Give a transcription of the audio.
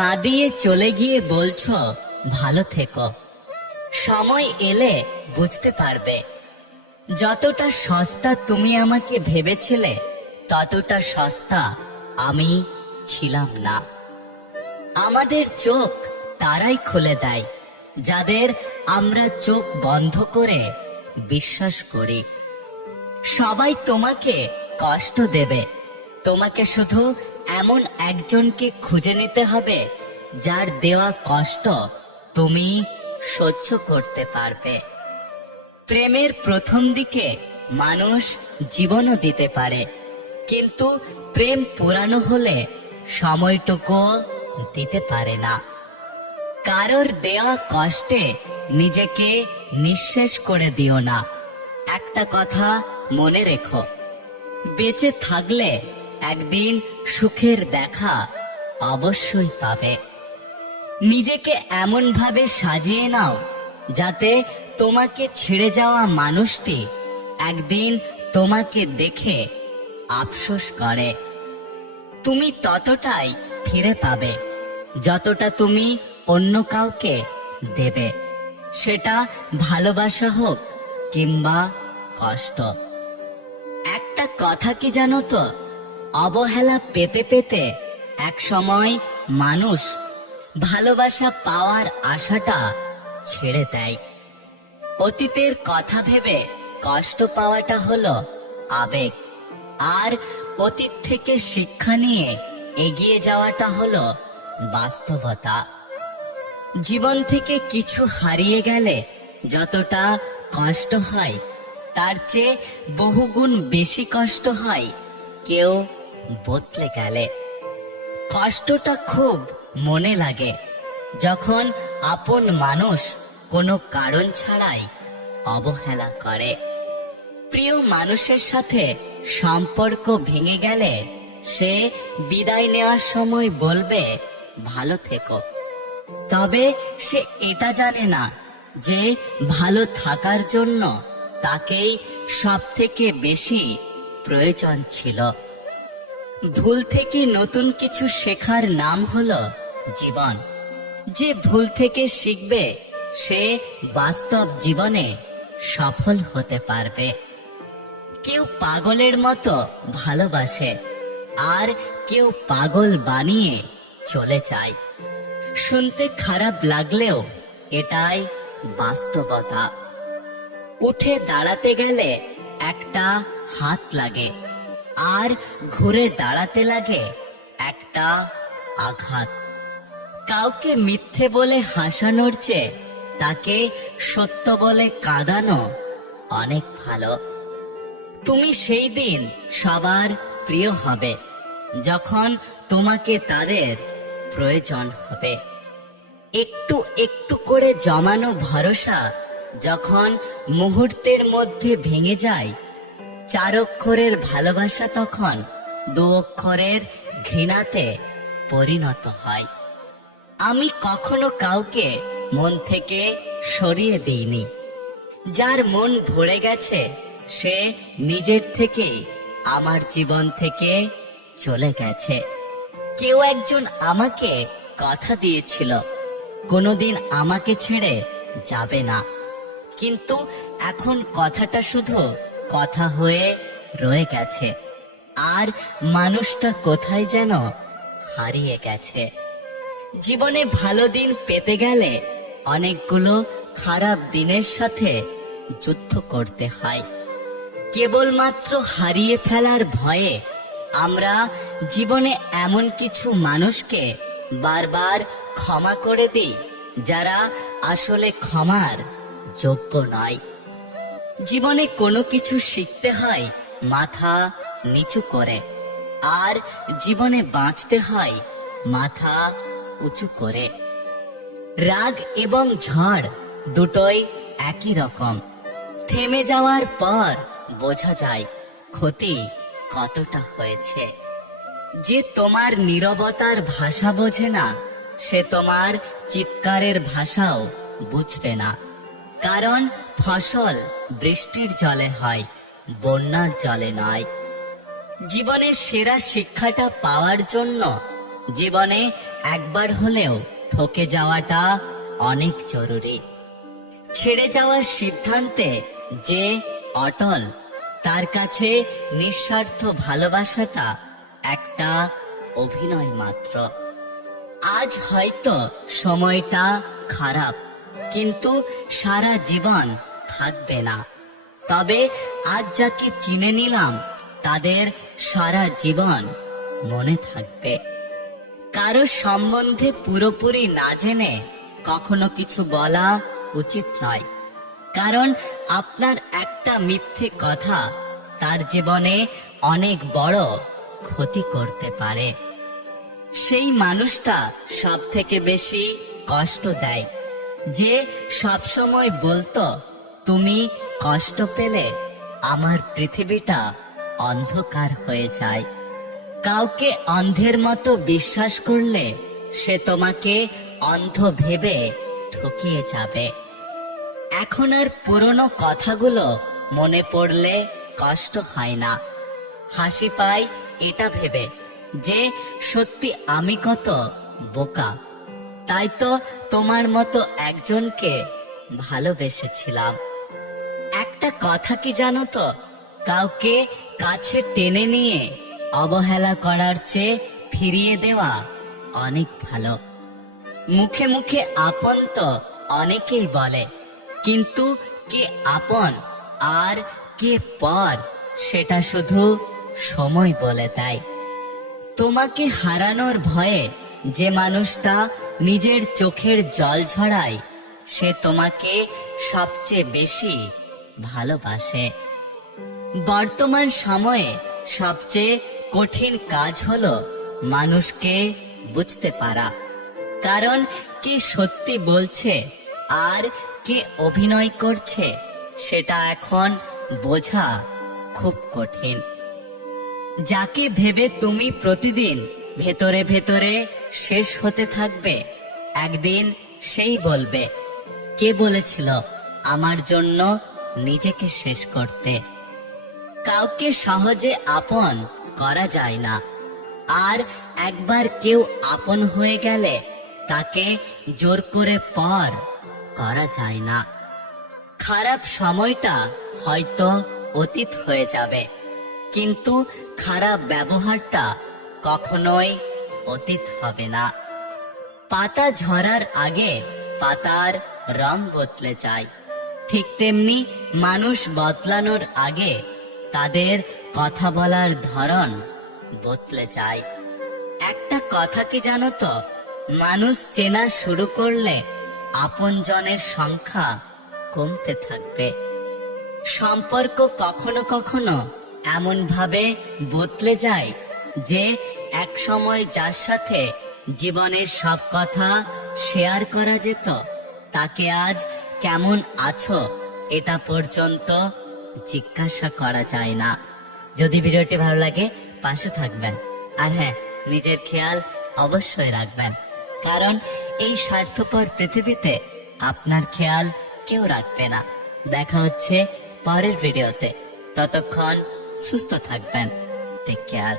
কাঁদিয়ে চলে গিয়ে বলছো ভালো থেকো। সময় এলে বুঝতে পারবে যতটা সস্তা তুমি আমাকে ভেবেছিলে ততটা সস্তা আমি ছিলাম না। আমাদের চোখ তারাই খুলে দেয় যাদের আমরা চোখ বন্ধ করে বিশ্বাস করি। সবাই তোমাকে কষ্ট দেবে, তোমাকে শুধু এমন একজনকে খুঁজে নিতে হবে যার দেওয়া কষ্ট তুমি সহ্য করতে পারবে। প্রেমের প্রথম দিকে মানুষ জীবনও দিতে পারে, কিন্তু প্রেম পুরানো হলে সময়টুকু দিতে পারে না। কারোর দেওয়া কষ্টে নিজেকে নিঃশেষ করে দিও না। একটা কথা মনে রেখো, বেঁচে থাকলে একদিন সুখের দেখা অবশ্যই পাবে। নিজেকে এমন ভাবে সাজিয়ে নাও যাতে তোমাকে ছেড়ে যাওয়া মানুষটি একদিন তোমাকে দেখে আফসোস করে। তুমি ততটাই ফিরে পাবে যতটা তুমি অন্য কাউকে দেবে, সেটা ভালোবাসা হোক কিংবা কষ্ট। একটা কথা কি জানো তো, অবহেলা পেতে পেতে এক সময় মানুষ ভালোবাসা পাওয়ার আশাটা ছেড়ে দেয়। অতীতের কথা ভেবে কষ্ট পাওয়াটা হলো আবেগ, আর অতীত থেকে শিক্ষা নিয়ে এগিয়ে যাওয়াটা হলো বাস্তবতা। জীবন থেকে কিছু হারিয়ে গেলে যতটা কষ্ট হয় তার চেয়ে বহুগুণ বেশি কষ্ট হয় কেউ বদলে গেলে। কষ্টটা খুব মনে লাগে যখন আপন মানুষ কোনো কারণ ছাড়াই অবহেলা করে। প্রিয় মানুষের সাথে সম্পর্ক ভেঙে গেলে সে বিদায় নেওয়ার সময় বলবে ভালো থেকো, তবে সে এটা জানে না যে ভালো থাকার জন্য তাকেই সব থেকে বেশি প্রয়োজন ছিল। ভুল থেকে নতুন কিছু শেখার নাম হলো জীবন। যে ভুল থেকে শিখবে সে বাস্তব জীবনে সফল হতে পারবে। কেউ পাগলের মতো ভালোবাসে, আর কেউ পাগল বানিয়ে চলে যায়। শুনতে খারাপ লাগলেও এটাই বাস্তবতা। উঠে দাঁড়াতে গেলে একটা হাত লাগে, আর ঘুরে দাঁড়াতে লাগে একটা আঘাত। কাউকে মিথ্যে বলে হাসানোর চেয়ে তাকে সত্য বলে কাঁদানো অনেক ভালো। তুমি সেই দিন সবার প্রিয় হবে যখন তোমাকে তাদের প্রয়োজন হবে। একটু একটু করে জমানো ভরসা যখন মুহূর্তের মধ্যে ভেঙে যায়, 4 অক্ষরের ভালোবাসা তখন 2 অক্ষরের ঘৃণাতে পরিণত হয়। আমি কখনো কাউকে মন থেকে সরিয়ে দিইনি। যার মন ভরে গেছে সে নিজের থেকেই আমার জীবন থেকে চলে গেছে। কেউ একজন আমাকে কথা দিয়েছিল কোনোদিন আমাকে ছেড়ে যাবে না, কিন্তু এখন কথাটা শুধু কথা হয়ে রয়ে গেছে, আর মানুষটা কোথায় যেন হারিয়ে গেছে। জীবনে ভালো দিন পেতে গেলে অনেকগুলো খারাপ দিনের সাথে যুদ্ধ করতে হয়। কেবলমাত্র হারিয়ে ফেলার ভয়ে আমরা জীবনে এমন কিছু মানুষকে বারবার ক্ষমা করে দিই যারা আসলে ক্ষমার যোগ্য নয়। জীবনে কোনো কিছু শিখতে হয় মাথা নিচু করে, আর জীবনে বাঁচতে হয় মাথা উঁচু করে। রাগ এবং ঝড় দুটোই একই রকম। থেমে যাওয়ার পর বোঝা যায় ক্ষতি কতটা হয়েছে। যে তোমার নীরবতার ভাষা বোঝে না সে তোমার চিৎকারের ভাষাও বুঝবে না। কারণ ফসল বৃষ্টির জলে হয়, বন্যার জলে নয়। জীবনের সেরা শিক্ষাটা পাওয়ার জন্য জীবনে একবার হলেও ঠকে যাওয়াটা অনেক জরুরি। ছেড়ে যাওয়ার সিদ্ধান্তে যে অটল, তার কাছে নিঃস্বার্থ ভালোবাসাটা একটা অভিনয় মাত্র। আজ হয়তো সময়টা খারাপ, কিন্তু সারা জীবন থাকবে না। তবে আজ যাকে চিনে নিলাম, তাদের সারা জীবন মনে থাকবে। কারো সম্বন্ধে পুরোপুরি না জেনে কখনো কিছু বলা উচিত নয়, কারণ আপনার একটা মিথ্যে কথা তার জীবনে অনেক বড় ক্ষতি করতে পারে। সেই মানুষটা সব থেকে বেশি কষ্ট দেয় যে সবসময় বলতো, তুমি কষ্ট পেলে আমার পৃথিবীটা অন্ধকার হয়ে যায়। কাউকে অন্ধের মতো বিশ্বাস করলে সে তোমাকে অন্ধ ভেবে ঠকিয়ে যাবে। এখন আর পুরনো কথাগুলো মনে পড়লে কষ্ট হয় না, হাসি পায় এটা ভেবে যে সত্যি আমি কত বোকা। তাই তো তোমার মতো একজনকে ভালোবেসেছিলাম। একটা কথা কি জানো তো, কাউকে কাছে টেনে নিয়ে অবহেলা করার চেয়ে ফিরিয়ে দেওয়া অনেক ভালো। মুখে মুখে আপন তো অনেকেই বলে, কিন্তু কে আপন আর কে পর সেটা শুধু সময় বলে দেয়। তোমাকে হারানোর ভয়ে যে মানুষটা নিজের চোখের জল ঝরায়, সে তোমাকে সবচেয়ে বেশি ভালোবাসে। বর্তমান সময়ে সবচেয়ে কঠিন কাজ হলো মানুষকে বুঝতে পারা, কারণ কে সত্যি বলছে আর কে অভিনয় করছে সেটা এখন বোঝা খুব কঠিন। যাকে ভেবে তুমি প্রতিদিন ভেতরে ভেতরে শেষ হতে থাকবে, একদিন সেই বলবে, কে বলেছিল আমার জন্য নিজেকে শেষ করতে। কাউকে সহজে আপন করা যায় না, আর একবার কেউ আপন হয়ে গেলে তাকে জোর করে পর করা যায় না। খারাপ সময়টা হয়তো অতীত হয়ে যাবে, কিন্তু খারাপ ব্যবহারটা কখনোই অতীত হবে না। পাতা ঝরার আগে পাতার রং বদলে যায়, ঠিক তেমনি মানুষ বদলানোর আগে তাদের কথা বলার ধরন বদলে যায়। একটা কথা কি জানো তো, মানুষ চেনা শুরু করলে আপনজনের সংখ্যা কমতে থাকবে। সম্পর্ক কখনো কখনো এমন ভাবে বদলে যায় যে এক সময় যার সাথে জীবনের সব কথা শেয়ার করা যেত, তাকে আজ কেমন আছো এটা পর্যন্ত জিজ্ঞাসা করা যায় না। যদি ভিডিওটি ভালো লাগে পাশে থাকবেন, আর হ্যাঁ, নিজের খেয়াল অবশ্যই রাখবেন, কারণ এই স্বার্থপর পৃথিবীতে আপনার খেয়াল কেউ রাখবে না। দেখা হচ্ছে পরের ভিডিওতে, ততক্ষণ সুস্থ থাকবেন। Take care.